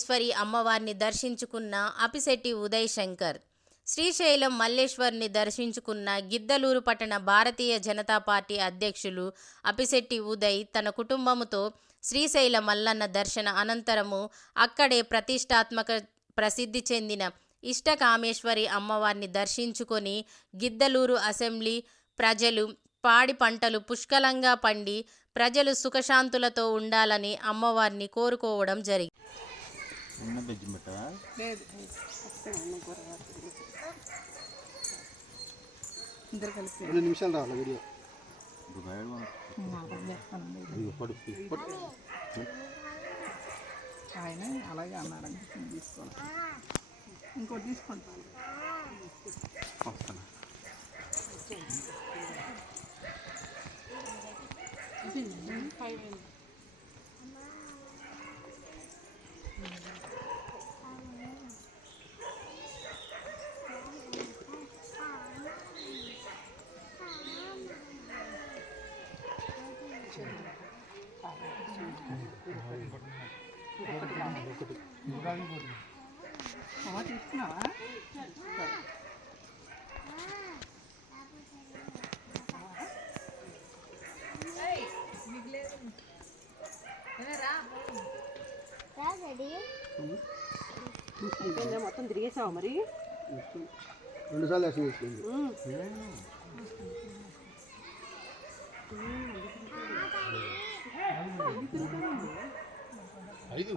కామేశ్వరి అమ్మవారిని దర్శించుకున్న అపిశెట్టి ఉదయ్ శంకర్. శ్రీశైలం మల్లేశ్వర్ని దర్శించుకున్న గిద్దలూరు పట్టణ భారతీయ జనతా పార్టీ అధ్యక్షులు అపిశెట్టి ఉదయ్ తన కుటుంబముతో శ్రీశైల మల్లన్న దర్శన అనంతరము అక్కడే ప్రతిష్టాత్మక ప్రసిద్ధి చెందిన ఇష్టకామేశ్వరి అమ్మవారిని దర్శించుకొని గిద్దలూరు అసెంబ్లీ ప్రజలు పాడి పంటలు పుష్కలంగా పండి ప్రజలు సుఖశాంతులతో ఉండాలని అమ్మవారిని కోరుకోవడం జరిగింది. ఆయన అలాగే అన్నాడండి, తీసుకోవాలి ఇంకోటి తీసుకుంటాను. తీసుకున్నావా? మొత్తం తిరిగేసావా? మరి 2 సార్లు వేసింది. 5